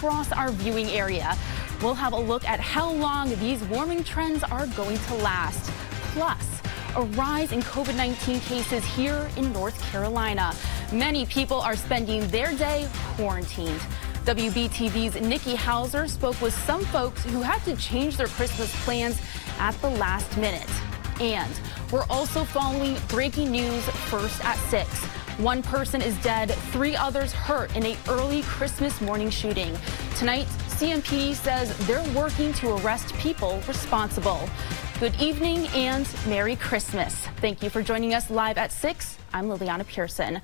across our viewing area. We'll have a look at how long these warming trends are going to last. Plus, a rise in COVID-19 cases here in North Carolina. Many people are spending their day quarantined. WBTV's Nikki Hauser spoke with some folks who had to change their Christmas plans at the last minute. And we're also following breaking news first at 6. One person is dead, 3 others hurt in an early Christmas morning shooting. Tonight, CMPD says they're working to arrest people responsible. Good evening and Merry Christmas. Thank you for joining us live at 6. I'm Liliana Pearson.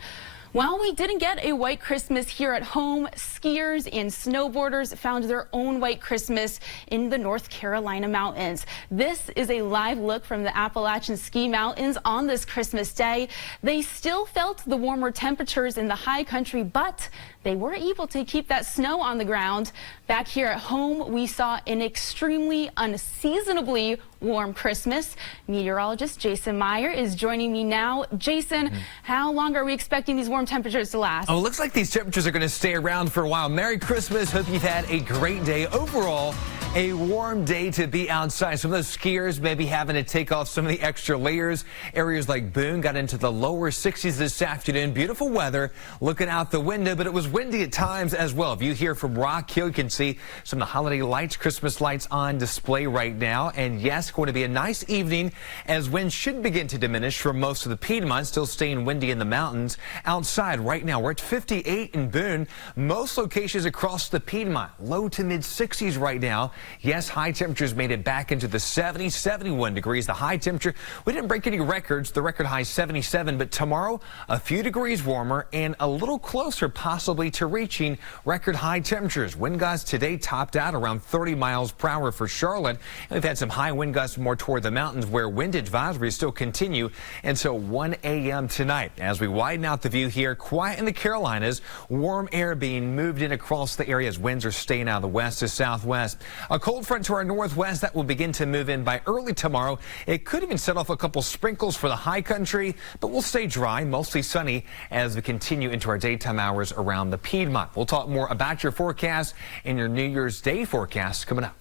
While we didn't get a white Christmas here at home, skiers and snowboarders found their own white Christmas in the North Carolina mountains. This is a live look from the Appalachian Ski Mountains on this Christmas day. They still felt the warmer temperatures in the high country, but they were able to keep that snow on the ground. Back here at home, we saw an extremely unseasonably warm Christmas. Meteorologist Jason Meyer is joining me now. Jason, how long are we expecting these warm temperatures to last? Oh, it looks like these temperatures are going to stay around for a while. Merry Christmas. Hope you've had a great day. Overall, a warm day to be outside. Some of those skiers may be having to take off some of the extra layers. Areas like Boone got into the lower 60s this afternoon. Beautiful weather looking out the window, but it was windy at times as well. If you hear from Rock Hill, you can see some of the holiday lights, Christmas lights on display right now. And yes, going to be a nice evening as winds should begin to diminish for most of the Piedmont, still staying windy in the mountains. Outside right now, we're at 58 in Boone. Most locations across the Piedmont, low to mid 60s right now. Yes, high temperatures made it back into the 70s, 71 degrees. The high temperature, we didn't break any records. The record high 77, but tomorrow a few degrees warmer and a little closer possibly to reaching record high temperatures. Wind gusts today topped out around 30 miles per hour for Charlotte. And we've had some high wind gusts more toward the mountains where wind advisories still continue until 1 a.m. tonight. As we widen out the view here, quiet in the Carolinas, warm air being moved in across the area as winds are staying out of the west to southwest. A cold front to our northwest that will begin to move in by early tomorrow. It could even set off a couple sprinkles for the high country, but we'll stay dry, mostly sunny as we continue into our daytime hours around the Piedmont. We'll talk more about your forecast and your New Year's Day forecast coming up.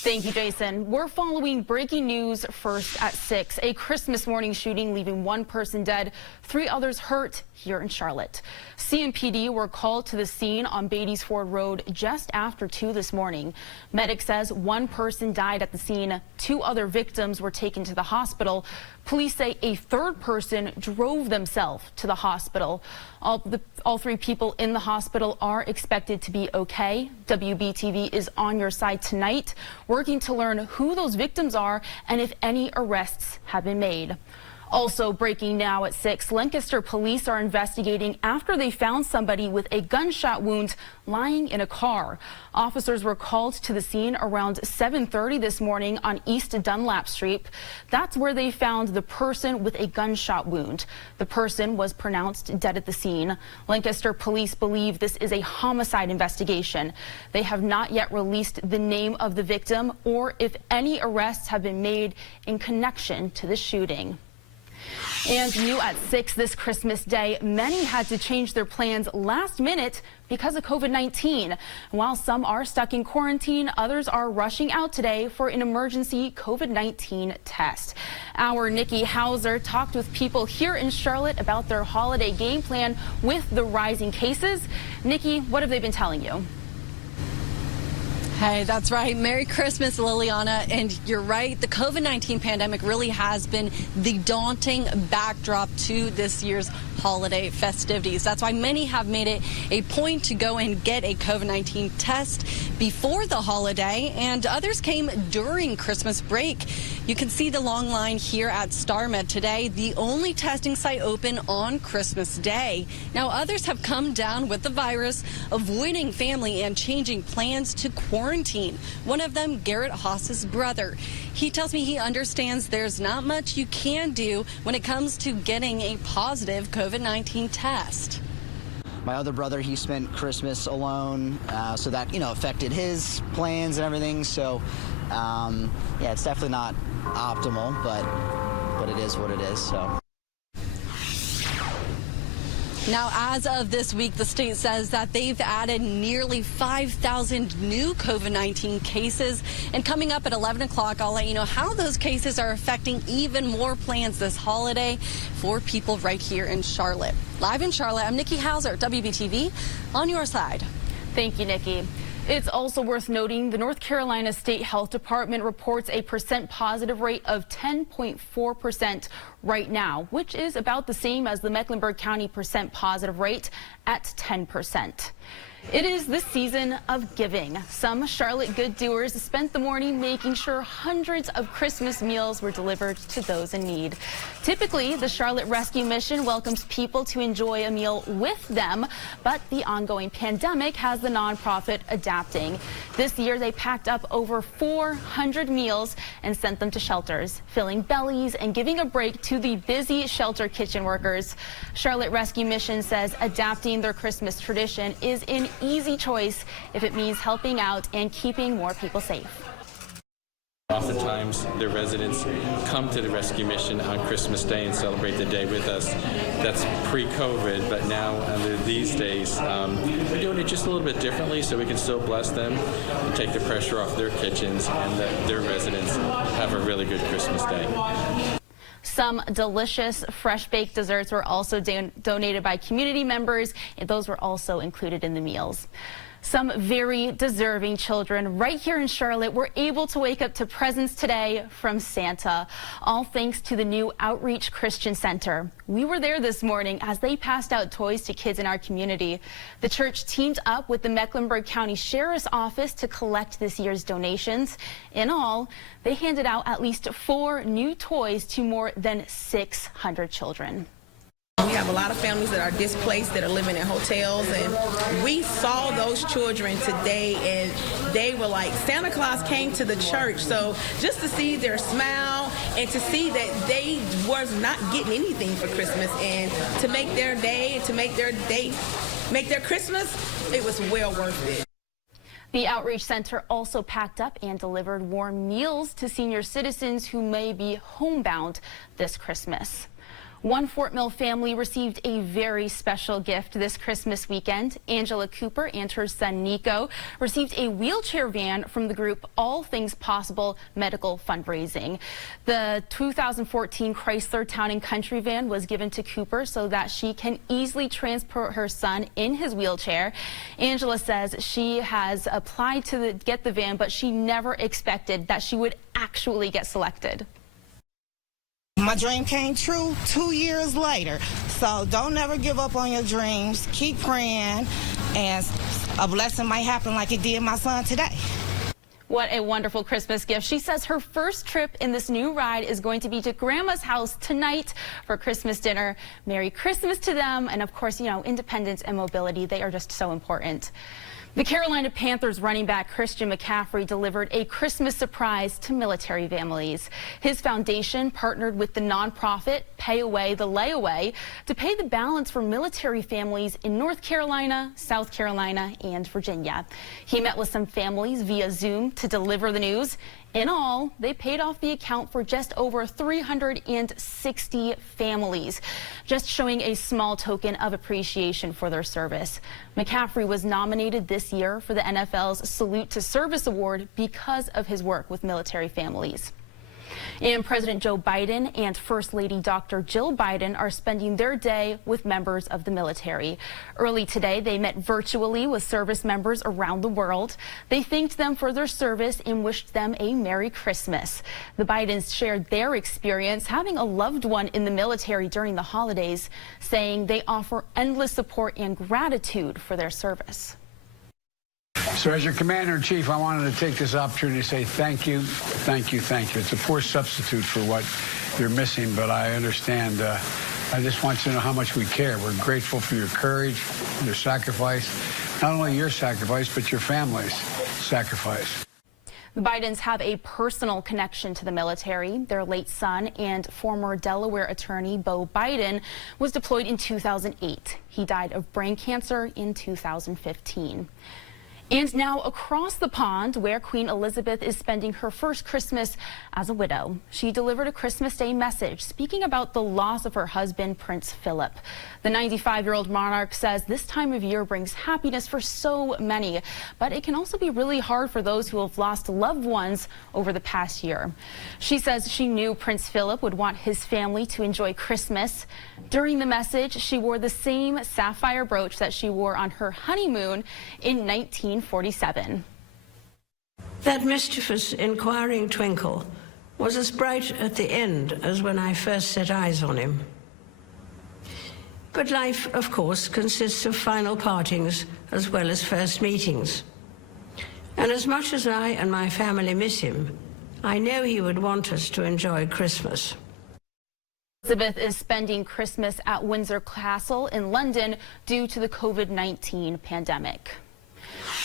Thank you, Jason. We're following breaking news first at 6. A Christmas morning shooting leaving 1 person dead, 3 others hurt here in Charlotte. CMPD were called to the scene on Beatties Ford Road just after 2 this morning. Medic says 1 person died at the scene. 2 other victims were taken to the hospital. Police say a 3rd person drove themselves to the hospital. All 3 people in the hospital are expected to be okay. WBTV is on your side tonight, working to learn who those victims are and if any arrests have been made. Also breaking now at 6, Lancaster police are investigating after they found somebody with a gunshot wound lying in a car. Officers were called to the scene around 7:30 this morning on East Dunlap Street. That's where they found the person with a gunshot wound. The person was pronounced dead at the scene. Lancaster police believe this is a homicide investigation. They have not yet released the name of the victim or if any arrests have been made in connection to the shooting. And new at 6 this Christmas Day, many had to change their plans last minute because of COVID-19. While some are stuck in quarantine, others are rushing out today for an emergency COVID-19 test. Our Nikki Hauser talked with people here in Charlotte about their holiday game plan with the rising cases. Nikki, what have they been telling you? Hey, that's right. Merry Christmas, Liliana. And you're right. The COVID-19 pandemic really has been the daunting backdrop to this year's holiday festivities. That's why many have made it a point to go and get a COVID-19 test before the holiday, and others came during Christmas break. You can see the long line here at StarMed today, the only testing site open on Christmas Day. Now, others have come down with the virus, avoiding family and changing plans to quarantine. One of them, Garrett Haas's brother. He tells me he understands there's not much you can do when it comes to getting a positive COVID-19 test. My other brother, he spent Christmas alone, so that, affected his plans and everything. So, yeah, it's definitely not optimal, but it is what it is, so. Now, as of this week, the state says that they've added nearly 5,000 new COVID-19 cases. And coming up at 11 o'clock, I'll let you know how those cases are affecting even more plans this holiday for people right here in Charlotte. Live in Charlotte, I'm Nikki Hauser, WBTV, on your side. Thank you, Nikki. It's also worth noting the North Carolina State Health Department reports a percent positive rate of 10.4% right now, which is about the same as the Mecklenburg County percent positive rate at 10%. It is the season of giving. Some Charlotte good doers spent the morning making sure hundreds of Christmas meals were delivered to those in need. Typically, the Charlotte Rescue Mission welcomes people to enjoy a meal with them, but the ongoing pandemic has the nonprofit adapting. This year, they packed up over 400 meals and sent them to shelters, filling bellies and giving a break to the busy shelter kitchen workers. Charlotte Rescue Mission says adapting their Christmas tradition is an easy choice if it means helping out and keeping more people safe. Oftentimes, the residents come to the rescue mission on Christmas Day and celebrate the day with us. That's pre-COVID, but now under these days, we're doing it just a little bit differently so we can still bless them and take the pressure off their kitchens and let their residents have a really good Christmas Day. Some delicious fresh-baked desserts were also donated by community members, and those were also included in the meals. Some very deserving children right here in Charlotte were able to wake up to presents today from Santa, all thanks to the new Outreach Christian Center. We were there this morning as they passed out toys to kids in our community. The church teamed up with the Mecklenburg County Sheriff's Office to collect this year's donations. In all, they handed out at least 4 new toys to more than 600 children. We have a lot of families that are displaced, that are living in hotels, and we saw those children today, and they were like, Santa Claus came to the church. So just to see their smile and to see that they was not getting anything for Christmas, and to make their day, to make their Christmas, it was well worth it. The Outreach Center also packed up and delivered warm meals to senior citizens who may be homebound this Christmas. One Fort Mill family received a very special gift this Christmas weekend. Angela Cooper and her son Nico received a wheelchair van from the group All Things Possible Medical Fundraising. The 2014 Chrysler Town and Country van was given to Cooper so that she can easily transport her son in his wheelchair. Angela says she has applied to get the van, but she never expected that she would actually get selected. My dream came true 2 years later, so don't ever give up on your dreams. Keep praying, and a blessing might happen like it did my son today. What a wonderful Christmas gift. She says her first trip in this new ride is going to be to Grandma's house tonight for Christmas dinner. Merry Christmas to them, and of course, you know, independence and mobility, they are just so important. The Carolina Panthers running back Christian McCaffrey delivered a Christmas surprise to military families. His foundation partnered with the nonprofit Pay Away the Layaway to pay the balance for military families in North Carolina, South Carolina, and Virginia. He met with some families via Zoom to deliver the news. In all, they paid off the account for just over 360 families, just showing a small token of appreciation for their service. McCaffrey was nominated this year for the NFL's Salute to Service Award because of his work with military families. And President Joe Biden and First Lady Dr. Jill Biden are spending their day with members of the military. Early today, they met virtually with service members around the world. They thanked them for their service and wished them a Merry Christmas. The Bidens shared their experience having a loved one in the military during the holidays, saying they offer endless support and gratitude for their service. So as your Commander-in-Chief, I wanted to take this opportunity to say thank you, thank you, thank you. It's a poor substitute for what you're missing, but I understand. I just want you to know how much we care. We're grateful for your courage, your sacrifice, not only your sacrifice, but your family's sacrifice. The Bidens have a personal connection to the military. Their late son and former Delaware attorney Beau Biden was deployed in 2008. He died of brain cancer in 2015. And now across the pond, where Queen Elizabeth is spending her first Christmas as a widow. She delivered a Christmas Day message speaking about the loss of her husband, Prince Philip. The 95-year-old monarch says this time of year brings happiness for so many, but it can also be really hard for those who have lost loved ones over the past year. She says she knew Prince Philip would want his family to enjoy Christmas. During the message, she wore the same sapphire brooch that she wore on her honeymoon in 1947. That mischievous, inquiring twinkle was as bright at the end as when I first set eyes on him. But life, of course, consists of final partings as well as first meetings. And as much as I and my family miss him, I know he would want us to enjoy Christmas. Elizabeth is spending Christmas at Windsor Castle in London due to the COVID-19 pandemic.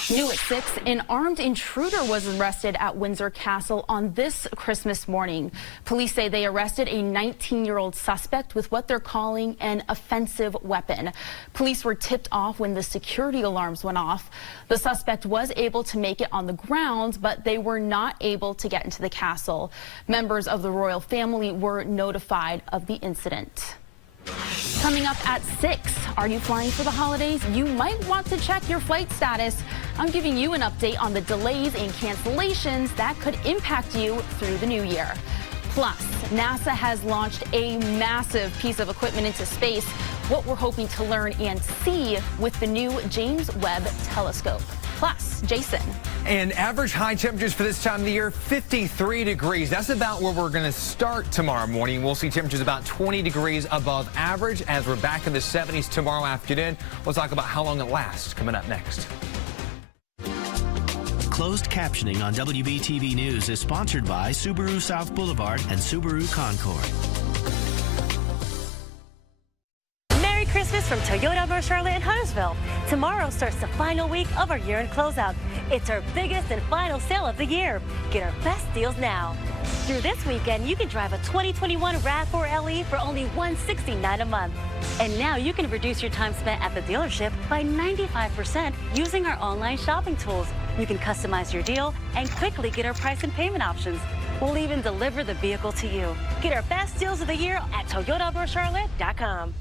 New at 6, an armed intruder was arrested at Windsor Castle on this Christmas morning. Police say they arrested a 19-year-old suspect with what they're calling an offensive weapon. Police were tipped off when the security alarms went off. The suspect was able to make it on the grounds, but they were not able to get into the castle. Members of the royal family were notified of the incident. Coming up at 6, are you flying for the holidays? You might want to check your flight status. I'm giving you an update on the delays and cancellations that could impact you through the new year. Plus, NASA has launched a massive piece of equipment into space, what we're hoping to learn and see with the new James Webb telescope. Plus, Jason. And average high temperatures for this time of the year, 53 degrees. That's about where we're going to start tomorrow morning. We'll see temperatures about 20 degrees above average as we're back in the 70s tomorrow afternoon. We'll talk about how long it lasts coming up next. Closed captioning on WBTV News is sponsored by Subaru South Boulevard and Subaru Concord. Merry Christmas from Toyota of North Charlotte and Huntersville. Tomorrow starts the final week of our year-end closeout. It's our biggest and final sale of the year. Get our best deals now. Through this weekend, you can drive a 2021 RAV4 LE for only $169 a month. And now you can reduce your time spent at the dealership by 95% using our online shopping tools. You can customize your deal and quickly get our price and payment options. We'll even deliver the vehicle to you. Get our best deals of the year at ToyotaofNorthCharlotte.com.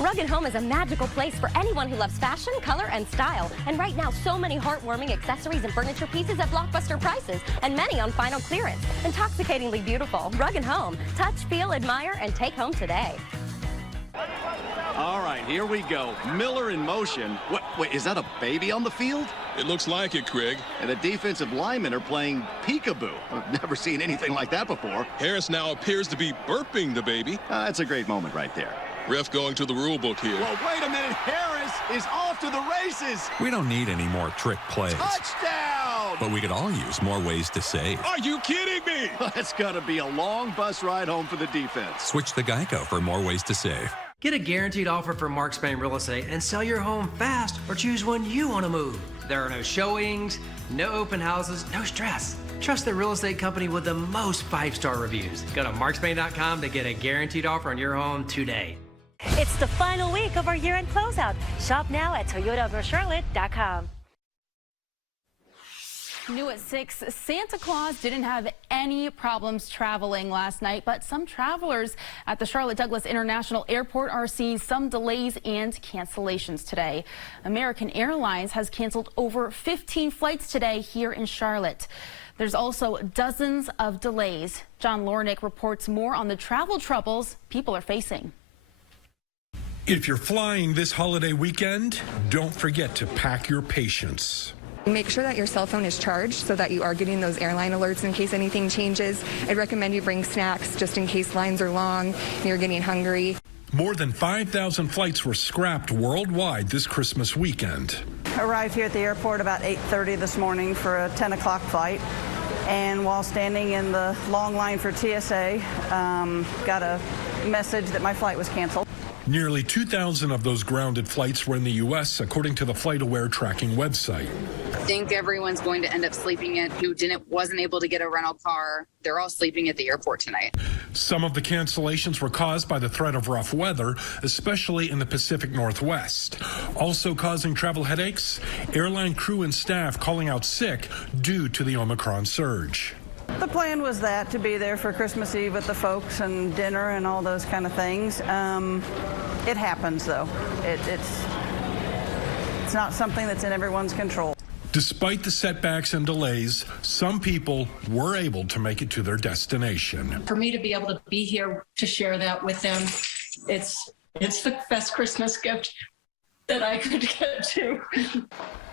Rug & Home is a magical place for anyone who loves fashion, color, and style. And right now, so many heartwarming accessories and furniture pieces at blockbuster prices, and many on final clearance. Intoxicatingly beautiful. Rug & Home. Touch, feel, admire, and take home today. All right, here we go. Miller in motion. Wait, is that a baby on the field? It looks like it, Craig. And the defensive linemen are playing peekaboo. I've never seen anything like that before. Harris now appears to be burping the baby. That's a great moment right there. Ref going to the rule book here. Well, wait a minute. Harris is off to the races. We don't need any more trick plays. Touchdown! But we could all use more ways to save. Are you kidding me? That's got to be a long bus ride home for the defense. Switch to Geico for more ways to save. Get a guaranteed offer from Mark Spain Real Estate and sell your home fast, or choose when you want to move. There are no showings, no open houses, no stress. Trust the real estate company with the most 5-star reviews. Go to markspain.com to get a guaranteed offer on your home today. It's the final week of our year-end closeout. Shop now at ToyotaofNorthCharlotte.com. New at 6, Santa Claus didn't have any problems traveling last night, but some travelers at the Charlotte Douglas International Airport are seeing some delays and cancellations today. American Airlines has canceled over 15 flights today here in Charlotte. There's also dozens of delays. John Lornick reports more on the travel troubles people are facing. If you're flying this holiday weekend, don't forget to pack your patience. Make sure that your cell phone is charged so that you are getting those airline alerts in case anything changes. I'd recommend you bring snacks just in case lines are long and you're getting hungry. More than 5,000 flights were scrapped worldwide this Christmas weekend. Arrived here at the airport about 8:30 this morning for a 10 o'clock flight. And while standing in the long line for TSA, got a message that my flight was canceled. Nearly 2,000 of those grounded flights were in the U.S., according to the FlightAware tracking website. I think everyone's going to end up sleeping who wasn't able to get a rental car. They're all sleeping at the airport tonight. Some of the cancellations were caused by the threat of rough weather, especially in the Pacific Northwest. Also causing travel headaches, airline crew and staff calling out sick due to the Omicron surge. The plan was to be there for Christmas Eve with the folks and dinner and all those kind of things. It happens, though. It's not something that's in everyone's control. Despite the setbacks and delays, some people were able to make it to their destination. For me to be able to be here to share that with them, it's the best Christmas gift that I could get to.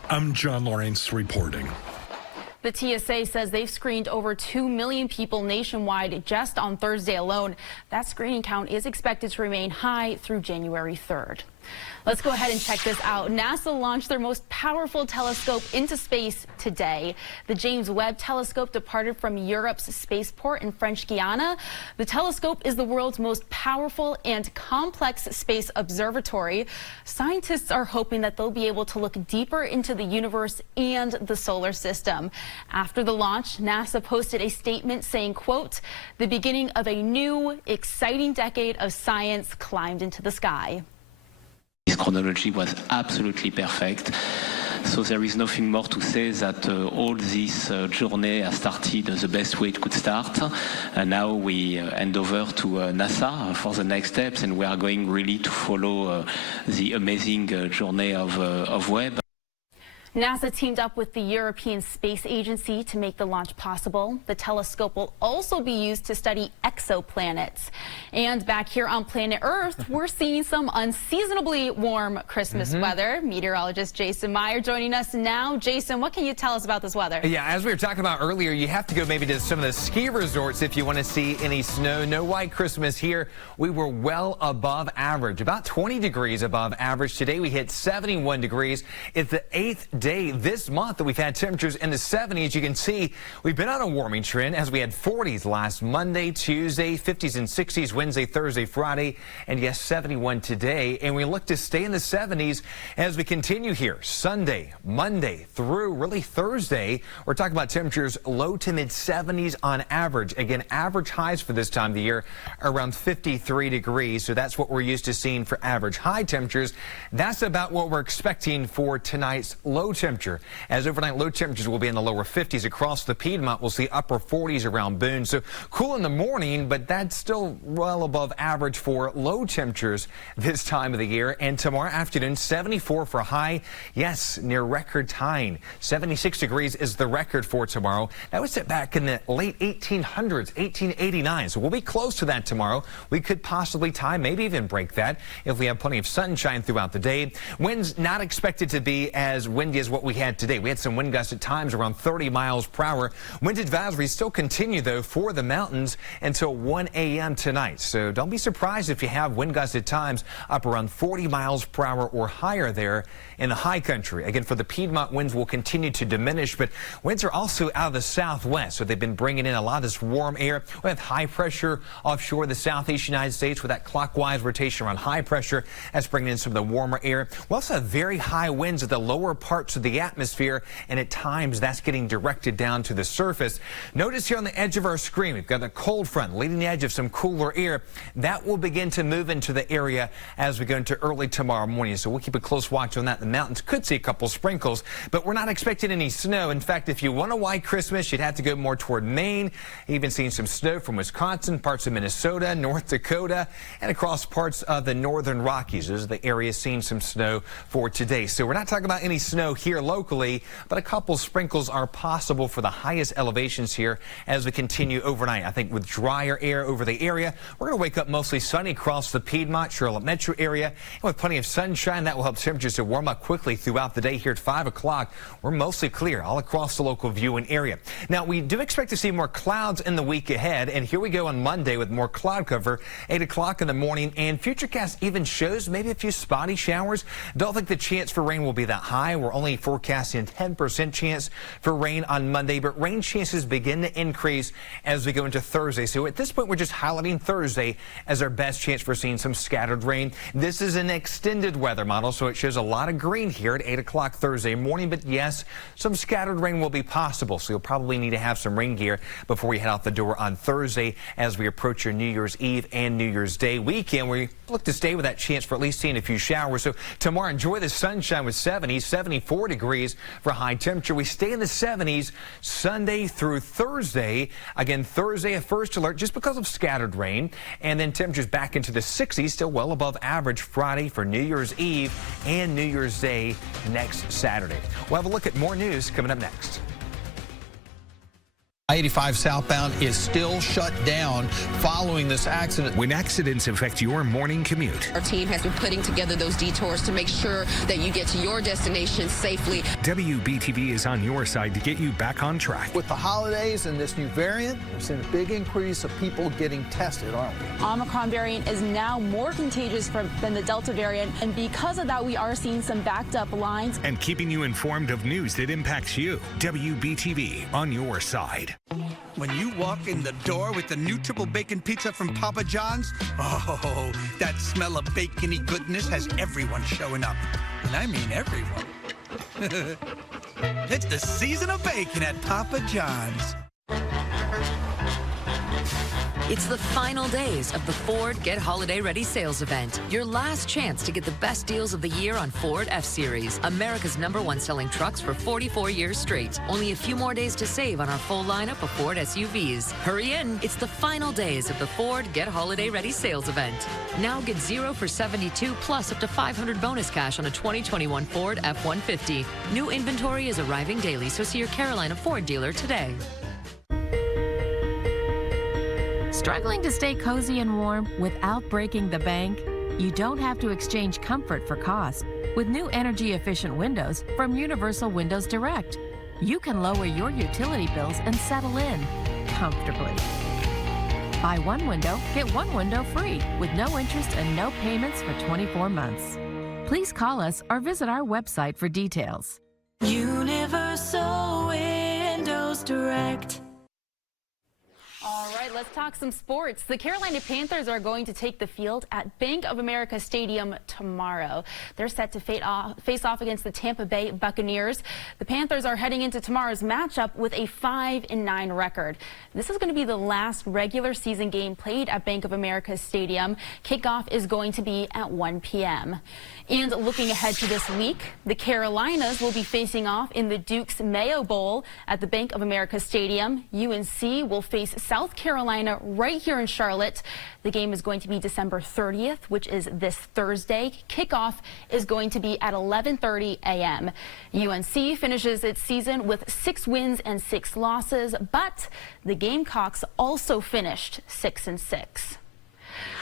I'm John Lawrence reporting. The TSA says they've screened over 2 million people nationwide just on Thursday alone. That screening count is expected to remain high through January 3rd. Let's go ahead and check this out. NASA launched their most powerful telescope into space today. The James Webb telescope departed from Europe's spaceport in French Guiana. The telescope is the world's most powerful and complex space observatory. Scientists are hoping that they'll be able to look deeper into the universe and the solar system. After the launch, NASA posted a statement saying, quote, "The beginning of a new, exciting decade of science climbed into the sky." This chronology was absolutely perfect. So there is nothing more to say that all this journey has started the best way it could start. And now we hand over to NASA for the next steps, and we are going really to follow the amazing journey of Webb. NASA teamed up with the European Space Agency to make the launch possible. The telescope will also be used to study exoplanets. And back here on planet Earth, we're seeing some unseasonably warm Christmas weather. Meteorologist Jason Meyer joining us now. Jason, what can you tell us about this weather? Yeah, as we were talking about earlier, you have to go maybe to some of the ski resorts if you want to see any snow. No white Christmas here. We were well above average, about 20 degrees above average. Today we hit 71 degrees. It's the 8th day this month that we've had temperatures in the 70s. You can see we've been on a warming trend as we had 40s last Monday, Tuesday, 50s and 60s Wednesday, Thursday, Friday, and yes, 71 today. And we look to stay in the 70s as we continue here Sunday, Monday through really Thursday. We're talking about temperatures low to mid 70s on average. Again, average highs for this time of the year around 53 degrees. So that's what we're used to seeing for average high temperatures. That's about what we're expecting for tonight's low temperature, as overnight low temperatures will be in the lower 50s across the Piedmont. We'll see upper 40s around Boone. So cool in the morning, but that's still well above average for low temperatures this time of the year. And tomorrow afternoon, 74 for a high. Yes, near record time. 76 degrees is the record for tomorrow. That was set back in the late 1800s, 1889. So we'll be close to that tomorrow. We could possibly tie, maybe even break that if we have plenty of sunshine throughout the day. Winds not expected to be as windy as what we had today. We had some wind gusts at times around 30 miles per hour. Wind advisories still continue, though, for the mountains until 1 a.m. tonight. So don't be surprised if you have wind gusts at times up around 40 miles per hour or higher there in the high country. Again, for the Piedmont, winds will continue to diminish, but winds are also out of the southwest. So they've been bringing in a lot of this warm air. We have high pressure offshore the southeast United States with that clockwise rotation around high pressure. That's bringing in some of the warmer air. We also have very high winds at the lower parts of the atmosphere, and at times that's getting directed down to the surface. Notice here on the edge of our screen, we've got the cold front leading the edge of some cooler air. That will begin to move into the area as we go into early tomorrow morning. So we'll keep a close watch on that. The mountains could see a couple sprinkles, but we're not expecting any snow. In fact, if you want a white Christmas, you'd have to go more toward Maine. Even seeing some snow from Wisconsin, parts of Minnesota, North Dakota, and across parts of the northern Rockies. Those are the areas seeing some snow for today. So we're not talking about any snow here locally, but a couple sprinkles are possible for the highest elevations here as we continue overnight. I think with drier air over the area, we're going to wake up mostly sunny across the Piedmont, Charlotte metro area, and with plenty of sunshine. That will help temperatures to warm up quickly throughout the day. Here at 5 o'clock, we're mostly clear all across the local viewing area. Now, we do expect to see more clouds in the week ahead, and here we go on Monday with more cloud cover, 8 o'clock in the morning, and Futurecast even shows maybe a few spotty showers. Don't think the chance for rain will be that high. We're only only forecasting a 10% chance for rain on Monday, but rain chances begin to increase as we go into Thursday. So at this point, we're just highlighting Thursday as our best chance for seeing some scattered rain. This is an extended weather model, so it shows a lot of green here at 8 o'clock Thursday morning, but yes, some scattered rain will be possible, so you'll probably need to have some rain gear before you head out the door on Thursday as we approach your New Year's Eve and New Year's Day weekend. We look to stay with that chance for at least seeing a few showers. So tomorrow, enjoy the sunshine with 74 degrees for high temperature. We stay in the 70s Sunday through Thursday. Again, Thursday, a first alert just because of scattered rain, and then temperatures back into the 60s, still well above average Friday for New Year's Eve and New Year's Day next Saturday. We'll have a look at more news coming up next. I-85 southbound is still shut down following this accident. When accidents affect your morning commute, our team has been putting together those detours to make sure that you get to your destination safely. WBTV is on your side to get you back on track. With the holidays and this new variant, we're seeing a big increase of people getting tested, aren't we? Omicron variant is now more contagious than the Delta variant, and because of that, we are seeing some backed up lines. And keeping you informed of news that impacts you. WBTV on your side. When you walk in the door with the new triple bacon pizza from Papa John's, oh, that smell of bacony goodness has everyone showing up. And I mean everyone. It's the season of bacon at Papa John's. It's the final days of the Ford Get Holiday Ready sales event. Your last chance to get the best deals of the year on Ford F-Series, America's #1 selling trucks for 44 years straight. Only a few more days to save on our full lineup of Ford SUVs. Hurry in. It's the final days of the Ford Get Holiday Ready sales event. Now get 0 for 72 plus up to $500 bonus cash on a 2021 Ford F-150. New inventory is arriving daily, so see your Carolina Ford dealer today. Struggling to stay cozy and warm without breaking the bank? You don't have to exchange comfort for cost. With new energy-efficient windows from Universal Windows Direct, you can lower your utility bills and settle in comfortably. Buy one window, get one window free with no interest and no payments for 24 months. Please call us or visit our website for details. Universal Windows Direct. All right, let's talk some sports. The Carolina Panthers are going to take the field at Bank of America Stadium tomorrow. They're set to face off against the Tampa Bay Buccaneers. The Panthers are heading into tomorrow's matchup with a 5-9 record. This is going to be the last regular season game played at Bank of America Stadium. Kickoff is going to be at 1 p.m. And looking ahead to this week, the Carolinas will be facing off in the Duke's Mayo Bowl at the Bank of America Stadium. UNC will face South Carolina right here in Charlotte. The game is going to be December 30th, which is this Thursday. Kickoff is going to be at 11:30 a.m. UNC finishes its season with 6 wins and 6 losses, but the Gamecocks also finished 6-6.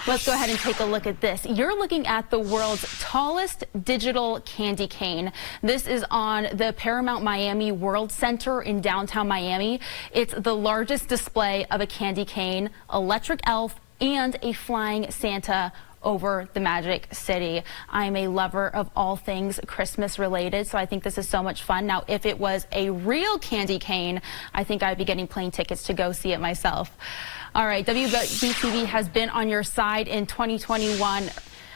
Let's go ahead and take a look at this. You're looking at the world's tallest digital candy cane. This is on the Paramount Miami World Center in downtown Miami. It's the largest display of a candy cane, electric elf, and a flying Santa over the Magic City. I'm a lover of all things Christmas related, so I think this is so much fun. Now, if it was a real candy cane, I think I'd be getting plane tickets to go see it myself. All right, WBTV has been on your side in 2021.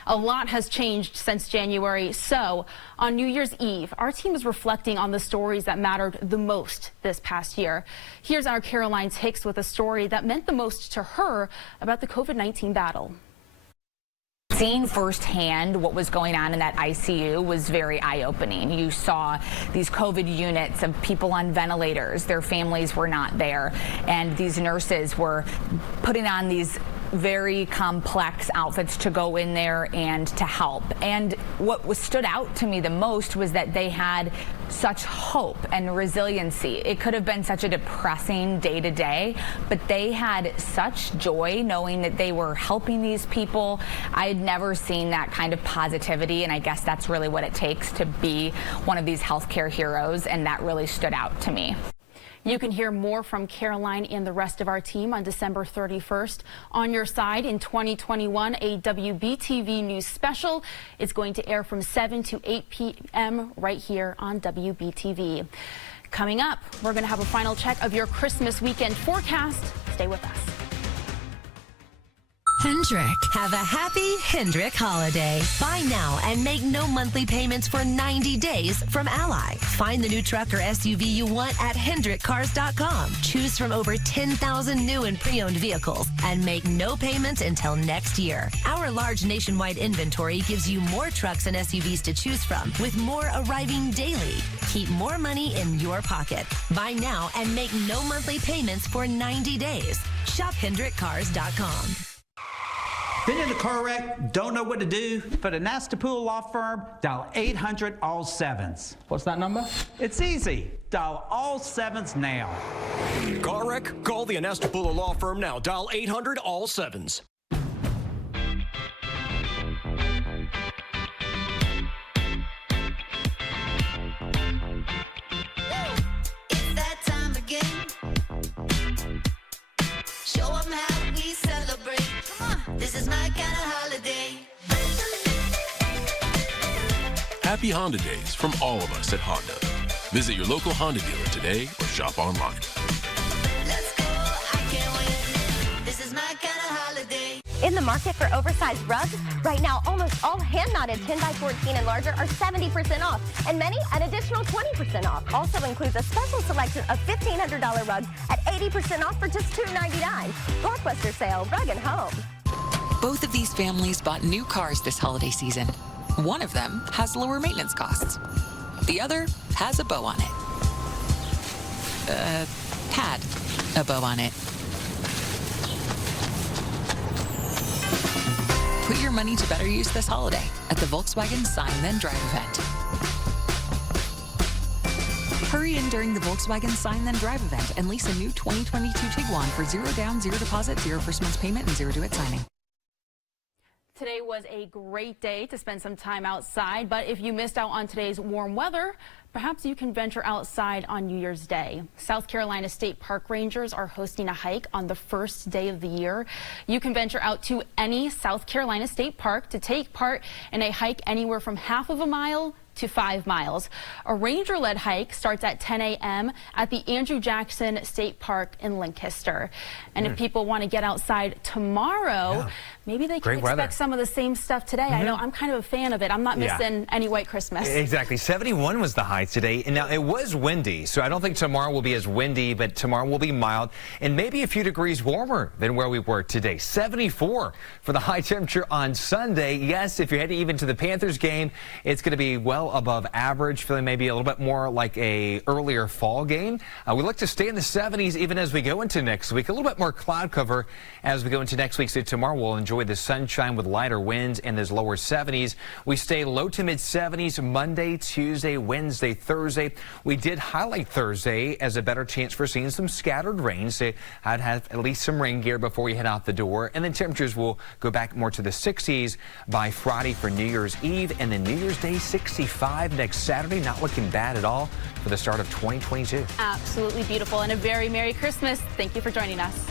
A lot has changed since January. So on New Year's Eve, our team is reflecting on the stories that mattered the most this past year. Here's our Caroline's Hicks with a story that meant the most to her about the COVID-19 battle. Seeing firsthand what was going on in that ICU was very eye-opening. You saw these COVID units of people on ventilators. Their families were not there. And these nurses were putting on these very complex outfits to go in there and to help. And what stood out to me the most was that they had such hope and resiliency. It could have been such a depressing day to day, but they had such joy knowing that they were helping these people. I had never seen that kind of positivity, and I guess that's really what it takes to be one of these healthcare heroes, and that really stood out to me. You can hear more from Caroline and the rest of our team on December 31st. On your side in 2021, a WBTV News special is going to air from 7 to 8 p.m. right here on WBTV. Coming up, we're going to have a final check of your Christmas weekend forecast. Stay with us. Hendrick. Have a happy Hendrick holiday. Buy now and make no monthly payments for 90 days from Ally. Find the new truck or SUV you want at HendrickCars.com. Choose from over 10,000 new and pre-owned vehicles and make no payments until next year. Our large nationwide inventory gives you more trucks and SUVs to choose from, with more arriving daily. Keep more money in your pocket. Buy now and make no monthly payments for 90 days. Shop HendrickCars.com. Been in a car wreck? Don't know what to do? For the Nastapool Law Firm, dial 800 all sevens. What's that number? It's easy. Dial all sevens now. Car wreck? Call the Nastapool Law Firm now. Dial 800 all sevens. It's that time again. Show 'em how we celebrate. Come on, this is my kind of holiday. Happy Honda Days from all of us at Honda. Visit your local Honda dealer today or shop online. Let's go, I can't wait. This is my kind of holiday. In the market for oversized rugs, right now almost all hand-knotted 10x14 and larger are 70% off, and many an additional 20% off. Also includes a special selection of $1,500 rugs at 80% off for just $299. Blockbuster sale, Rug and Home. Both of these families bought new cars this holiday season. One of them has lower maintenance costs. The other has a bow on it. Had a bow on it. Put your money to better use this holiday at the Volkswagen Sign Then Drive event. Hurry in during the Volkswagen Sign Then Drive event and lease a new 2022 Tiguan for 0 down, 0 deposit, 0 first month's payment, and 0 due at signing. Today was a great day to spend some time outside, but if you missed out on today's warm weather, perhaps you can venture outside on New Year's Day. South Carolina State Park Rangers are hosting a hike on the first day of the year. You can venture out to any South Carolina State Park to take part in a hike anywhere from half of a mile to 5 miles. A ranger-led hike starts at 10 a.m. at the Andrew Jackson State Park in Lancaster. And if people want to get outside tomorrow, maybe they can expect some of the same stuff today. I know I'm kind of a fan of it. I'm not missing any white Christmas. Exactly. 71 was the high today. And now it was windy, so I don't think tomorrow will be as windy, but tomorrow will be mild and maybe a few degrees warmer than where we were today. 74 for the high temperature on Sunday. Yes, if you're heading even to the Panthers game, it's going to be well above average, feeling maybe a little bit more like a earlier fall game. We look to stay in the 70s even as we go into next week. A little bit more cloud cover as we go into next week. So tomorrow we'll enjoy the sunshine with lighter winds and those lower 70s. We stay low to mid 70s Monday, Tuesday, Wednesday, Thursday. We did highlight Thursday as a better chance for seeing some scattered rain. So I'd have at least some rain gear before you head out the door. And then temperatures will go back more to the 60s by Friday for New Year's Eve, and then New Year's Day 65 next Saturday. Not looking bad at all for the start of 2022. Absolutely beautiful, and a very Merry Christmas. Thank you for joining us.